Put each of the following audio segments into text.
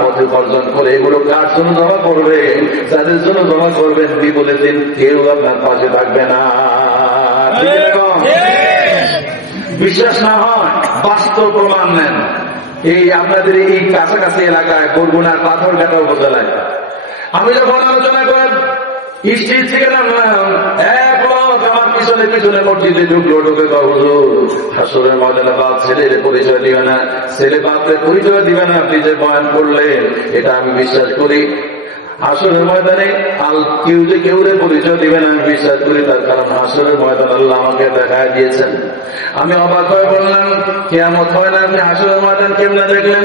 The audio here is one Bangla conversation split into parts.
পথে উপার্জন করে এগুলো কার জন্য জমা করবেন যাদের জন্য জমা করবেন বিপদের দিন কেউ আপনার পাশে থাকবে না। বিশ্বাস না হয় বাস্তব প্রমাণ নেন। এই আপনাদের এই কাছাকাছি এলাকায় বরগুনার পাথর কাটা উপজেলায়। আমি যখন আলোচনা করেন স্ট্রিট থেকে নামলাম এক আমার পিছনে পিছনে বাপ পরিচয় দিবে না। ছেলে পরিচয় দিবে না, আপনি যে বয়ান করলেন, এটা আমি বিশ্বাস করি। হাসরের ময়দানে আল কেউ যে কেউ রে পরিচয় দিবে না, আমি বিশ্বাস করি তার কারণ হাসরের ময়দান আল্লাহ আমাকে দেখায় দিয়েছেন। আমি অবাক হয়ে বললাম হয় না, আপনি হাসরের ময়দান কেমনে দেখলেন?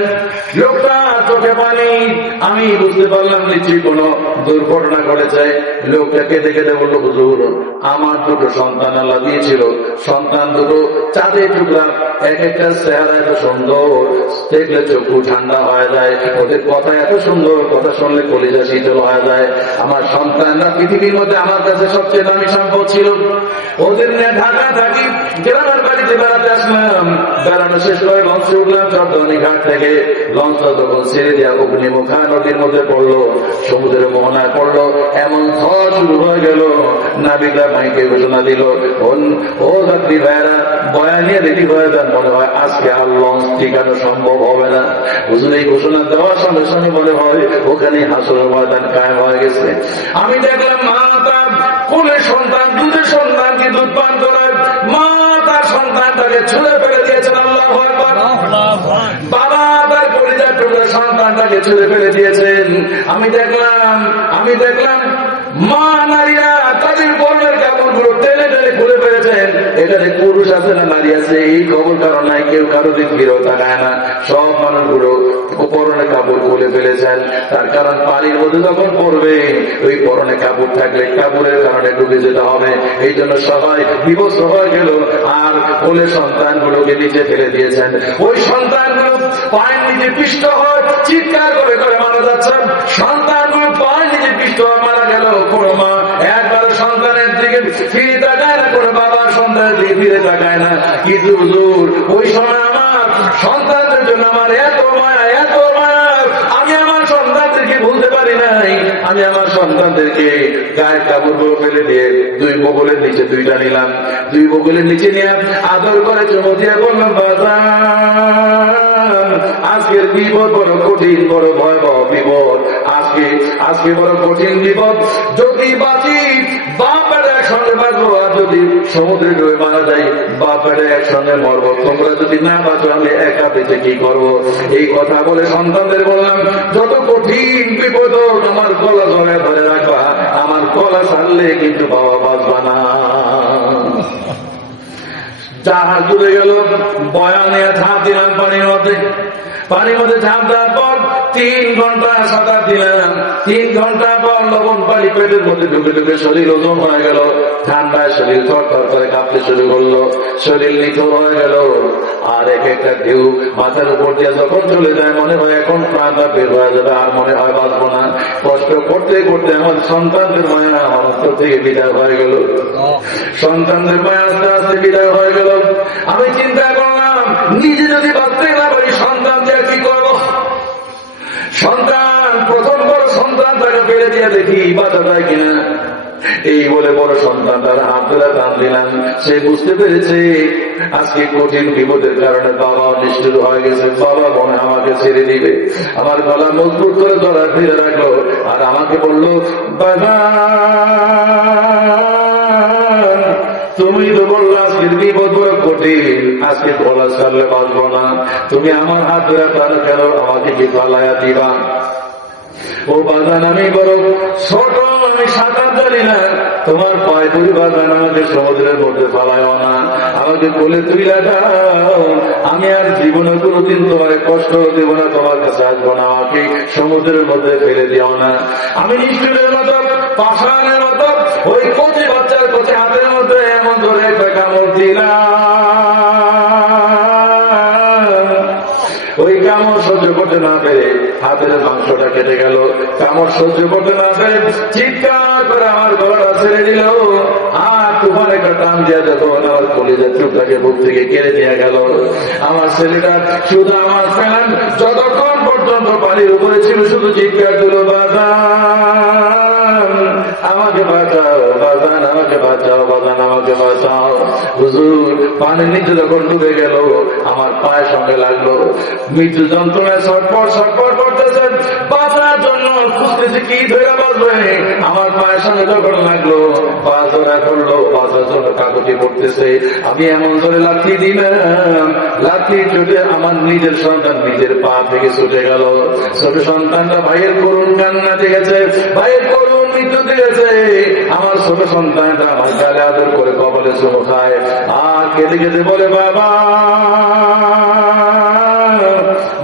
লোকটা চোখে পানি। আমি বুঝতে পারলাম নিশ্চয়ই কোনো দুর্ঘটনা ঘটেছে। লোকটা কেঁদে কেঁদে বলল, হুজুর, আমার দুটো সন্তান আল্লাহ দিয়েছিল। সন্তান দুটো চাঁদে টুকরা, এক একটা চেহারা এত সুন্দর, দেখলে চক্ষু ঠান্ডা হয়ে যায়। ওদের কথা এত সুন্দর, কথা শুনলে কলিজা হয়ে যায়। আমার সন্তানরা পৃথিবীর মধ্যে আমার কাছে সবচেয়ে দামি সম্পদ ছিল। ওদের নিয়ে ঢাকা থাকি গ্রামের বাড়িতে বেড়াতে আসলাম। বেড়ানো শেষ করে লঞ্চে উঠলাম চট্টগ্রামী ঘাট থেকে। লঞ্চটা তখন ছেড়ে দেওয়া অগ্নিমুখা নদীর মধ্যে পড়ল, সমুদ্রের মোহনায় পড়ল, এমন ঝড় শুরু হয়ে গেল। নাবিকরা মাইকে ঘোষণা দিল। ও যাত্রী রেডি হয়ে যান, মনে হয় আজকে আর লঞ্চ টিকানো সম্ভব হবে না। হুজুর, এই ঘোষণা দেওয়ার সঙ্গে সঙ্গে মনে হয় ওখানে হাসরের ময়দান কায়েম হয়ে গেছে। আমি দেখলাম মা তার কোলে সন্তান, দুধের সন্তানকে দুধ পান করায় মা তার সন্তানটাকে ছুঁড়ে ফেলে দিয়েছেন, আল্লাহ বাবা তার সন্তানটাকে ছুঁড়ে ফেলে দিয়েছেন। আমি দেখলাম আমি দেখলাম মা নারীরা তাদের কর্মের কাপড়গুলো টেনে টেনে খুলে ফেলেছেন এখানে পুরুষ আছে এই খবর কারণ নাই, কেউ কারও দিক ফিরেও তাকায় না। সব মানুষগুলো পরনে কাপড় খুলে ফেলেছেন। তার কারণ পানির মধ্যে যখন পড়বে, ওই পরনে কাপড় থাকলে কাপড়ের কারণে ডুবে যেতে হবে। এই জন্য সবাই বিভস্ত হয়ে গেল, আর কোলে সন্তানগুলোকে নিচে ফেলে দিয়েছেন। ওই সন্তানগুলো পায়ের নিচে পিষ্ট হয় চিৎকার করে করে মারা যাচ্ছে সন্তানগুলো দিকে ফিরে তাকায় না, কোনো বাবা সন্তানের দিকে ফিরে তাকায় না। কিন্তু হুজুর, ওই সময় আমার সন্তানদের জন্য আমার এত মায়া, এত আমি আমার সন্তানদেরকে ভুলতে পারি নাই। গায়ের কাপড়গুলো ফেলে দিয়ে দুই বগলের নিচে দুইটা নিলাম। দুই বগলের নিচে নিয়ে আদর করে চমো দিয়ে বললাম, বাজান, আজকের বিপদ বড় কঠিন, বড় ভয়াবহ বিপদ। আজকে আজকে বড় কঠিন বিপদ। যদি বাঁচি যদি সমুদ্রে ডুবে মারা যাই বাপ বেটা একসঙ্গে মরবো। তোমরা যদি না বাঁচো, আমি একা বেঁচে কি করব? এই কথা বলে সন্তানদের বললাম, যত কঠিন বিপদ আমার গলা ধরে ধরে রাখবা। আমার গলা ছাড়লে কিন্তু বাবা বাঁচবা না। জাহাজ ডুবে গেল, বয়ানে ঝাঁপ দিলাম পানির মধ্যে। পানির মধ্যে ঝাঁপ দেওয়ার পর তিন ঘণ্টা সাঁতার দিলাম তিন ঘণ্টা পর লবণ পানি পেটের মধ্যে ঢুকে ঢুকে শরীর ওজন হয়ে গেল। ঠান্ডায় শরীর থর থর করে কাঁপতে শুরু করল। শরীর নিথর হয়ে গেল। আর এক একটা ঢেউ মাথার উপর দিয়ে যখন চলে যায় মনে হয় এখন প্রাণটা বের হয়ে যাবে আর মনে হয় বাঁচবো না। কষ্ট করতে করতে আমার সন্তানদের মায়া আমার থেকে বিদায় হয়ে গেল। সন্তানদের মায়া আস্তে আস্তে বিদায় হয়ে গেল। আমি চিন্তা তাকে দিয়ে দেখি বাঁচা যায় কিনা। এই বলে বড় সন্তান তার হাত ধরে টান দিলাম। সে বুঝতে পেরেছে আজকে কঠিন বিপদের কারণে বাবা নিষ্ঠুর হয়ে গেছে। বাবা মনে আমাকে ছেড়ে দিবে। আমার গলা মজবুত করে ধরা ফিরে রাখল আর আমাকে বলল, বাবা, তুমি তো বলল আজকের বিপদ বড় কঠিন। আজকে গলা ছাড়লে বাঁচবো না। তুমি আমার হাত ধরে তাহলে কেন আমাকে কি পালায়া দিবা? ও বাগান আমি বড় ছোট, আমি সাঁতার জানি না। তোমার পায়ে তুই বাগান আমাকে সমুদ্রের মধ্যে ফালায় না। আমাকে বলে তুই লাগাও আমি আর জীবনে কোনোদিন তোমার কষ্ট দেবো না, তোমার কাছে আসব না। আমাকে সমুদ্রের মধ্যে ফেলে দিও না। আমি নিষ্ঠুরের মতো, পাষাণের মতো, ওই কচি বাচ্চার কচি হাতের মধ্যে এমন ধরে একটা কামড় দিলাম। ওই কামড় সহ্য করতে না পেরে হাতের মাংসটা কেটে গেল। কামড় সহ্য করতে না চিৎকার করে আমার গলাটা ছেড়ে দিল। আর তোমার একটা টান দিয়ে যখন আমার চুপটাকে বুক থেকে কেড়ে নিয়ে গেল। আমার ছেলেটা শুধু আমার যতক্ষণ পর্যন্ত বাড়ির উপরে ছিল শুধু চিৎকার দিল বাজান। আমাকে বাঁচাও বাজান আমাকে বাঁচাও বাজান আমাকে বাঁচাও। হুজুর পানির নিচে যখন ডুবে গেল, আমার পায়ের সঙ্গে লাগল। মৃত্যু যন্ত্রণায় ছটপট ছটপট করতেছে বাঁচার জন্য খুঁজতেছি কি ধরে বাঁচবে। আমার পায়ের সঙ্গে যখন লাগল, পা ধরা করল বাঁচার জন্য কাকুতি করতেছে। আমি এমন করে লাথি দিলাম লাথি চলে আমার নিজের সন্তান নিজের পা থেকে ছুটে গেল ছোট সন্তানটা ভাইয়ের করুণ কান্না দেখেছে, ভাইয়ের করুণ মৃত্যু দেখেছে আমার ছোট সন্তানটা আমার আদর করে কবলে চুমো খায়। আর কেঁদে কেঁদে বলে, বাবা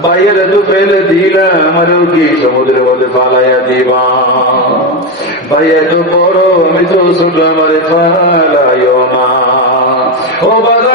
বাইরে তো ফেলে দিলাম আমারও কি সমুদ্রের মধ্যে ফালাইয়া দিবা। ভাইয়া তো বড় আমি তো ছোট আমারে ফালাইও না। ও বলো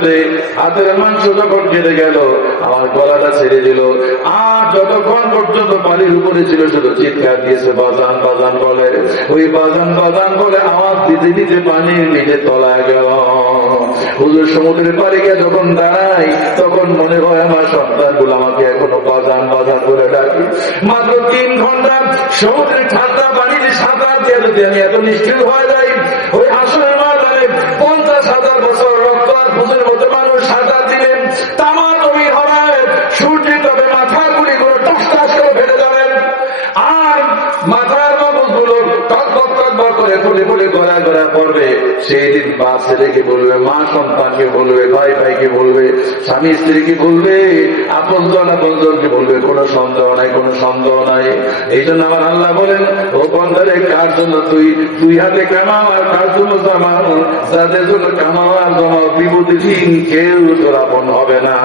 চোটে হাতের মাংস যখন কেটে গেল, আমার গলাটা ছেড়ে দিল। আর যতক্ষণ পর্যন্ত পানির উপরে ছিল, শুধু চিৎকার দিয়েছে, বাজান বাজান বলে। ওই বাজান বাজান বলে আমার দিতে দিতে পানির নিচে তলায় গেল। হুজুর সমুদ্রের পাড়ে গিয়ে যখন দাঁড়াই তখন মনে হয় আমার সন্তানগুলো আমাকে এখনও বাজান বাজান করে ডাকি। মাত্র তিন ঘণ্টা সমুদ্রের ঠান্ডা পানিতে সাঁতার দিয়ে যদি আমি এত নিশ্চিত হয়ে যাই গড়া গড়া পড়বে সেই দিন বা ছেলেকে বলবে, মা সন্তানকে বলবে, ভাই ভাইকে বলবে, স্বামী স্ত্রীকে বলবে, আপন জন আপন জনকে বলবে, কোনো সন্দেহ নাই, কোনো সন্দেহ নাই। এই জন্য আমার আল্লাহ বলেন, ও বন্ধারে কার জন্য তুই, দুই হাতে কামাও আর কার জন্য জামাও? যাদের জন্য কামাও আর জমাও বিভূতি দিন কেউ তোর আপন হবে না।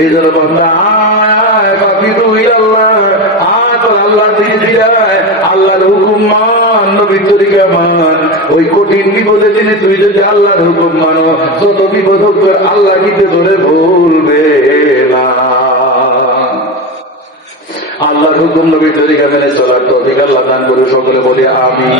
এই জন্য বন্ধা আয় বাপি তুই আল্লাহ, আয়, তোর আল্লাহ ফিরায়, আল্লাহর হুকুম মান নবীর তরিকা ওই কঠিন বিপদে দিনে তুই যদি আল্লাহর হুকুম মানো, যত বিপদ হোক তোর আল্লাহ কিন্তু ধরে ভুলবে আল্লাহর হুকুম নবী তরিকা মেনে চলার তো আল্লাহ দান করে সকলে বলি আমি